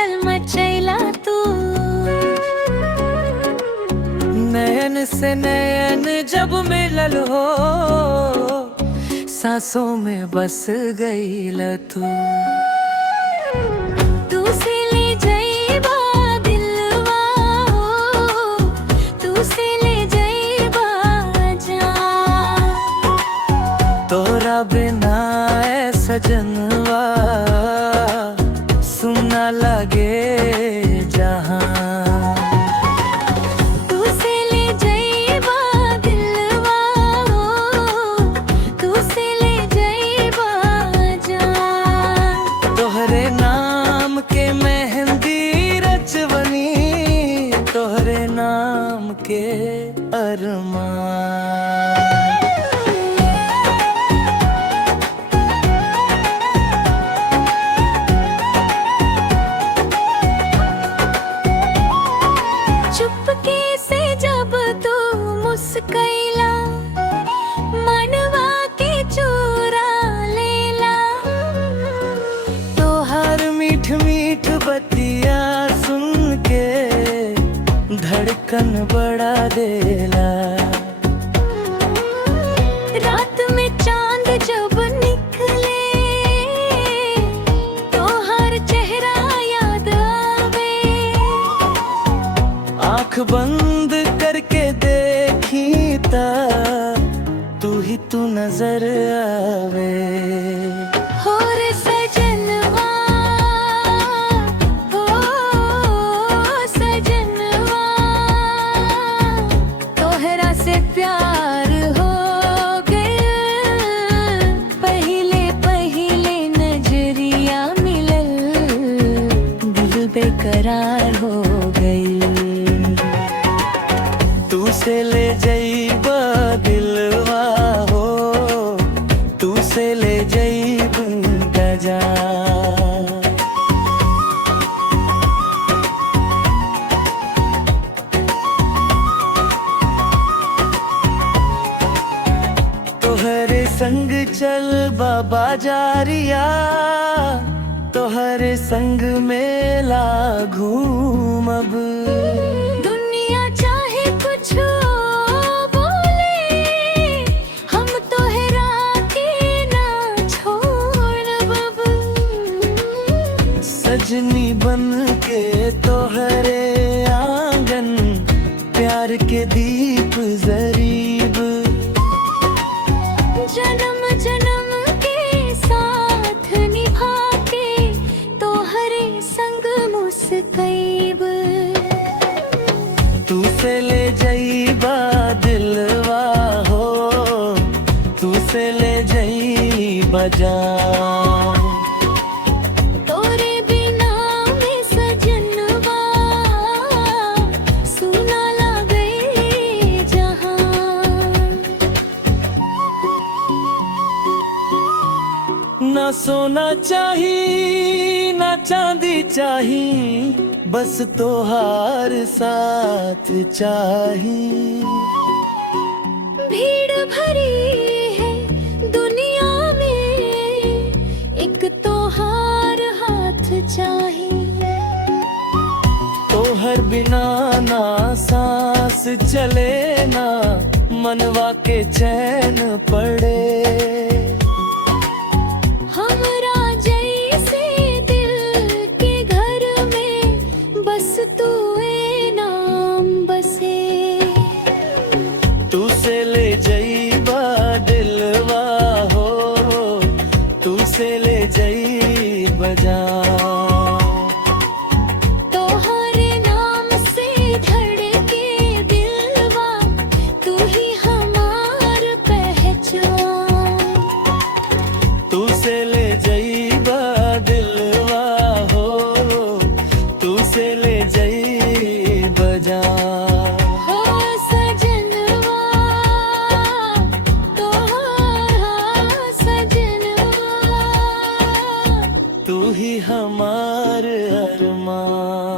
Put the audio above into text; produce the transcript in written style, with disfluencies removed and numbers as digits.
हलचल मचैला तू। नयन से नयन जब मिलल हो, सांसों में बस गईल तू। तू से ले जाइबा दिलवा हो, तू से ले जाइबा जान। तोरा बिना ऐ सजनवा सुना लगे जहां। तोहरे नाम के मेहंदी रचवनी, तोहरे नाम के अरमान। चुपके से जब तू मुस्कैला, मनवा के चुरा लेला। तोहर मीठ मीठ बतिया सुन के धड़कन बढ़ा देला। रात में चांद जब निकले, तोहर चेहरा याद आवे। आँख बंद करके देखी ता तू नजर आवे। हो रे सजनवा, हो सजनवा, तोहरा से प्यार हो गया। पहले पहले नजरिया मिलल, दिल बेकरार हो गई। तू से ले जाइबा दिलवा हो, तू से ले जाइब जान। तोहरे संग चल बाबा जारिया, तोहरे संग मेला घूमब। दुनिया चाहे कुछ बोले, हम तोहरा के ना छोड़ब। सजनी बन के तोहरे आंगन, प्यार के दीप जरीब। जन्म जन्म के साथ निभा के, तोहरे संग मुस्कैब। तू से ले जाइबा दिलवा हो, तू से ले जाइबा जान। तोरे बिना में सजनवा सुना लगे जहां। ना सोना चाही ना चांदी चाही, बस तोहार साथ चाही। भीड़ भरी है दुनिया में, एक तोहार हाथ चाहिए। तोहर बिना ना सांस चले, ना मनवा के चैन पड़े। हमरा जैसे दिल के घर में, बस तू ए नाम बसे। तू से ले जाइबा दिलवा हो, तू से ले जाइबा जान। तोहरे नाम से धड़के दिलवा, तू ही हमार पहचान। तू से ले जाइबा दिलवा हो, तू से ले जाइबा जान। हो सजनवा, तोहरा सजनवा, तू ही हमार अरमान।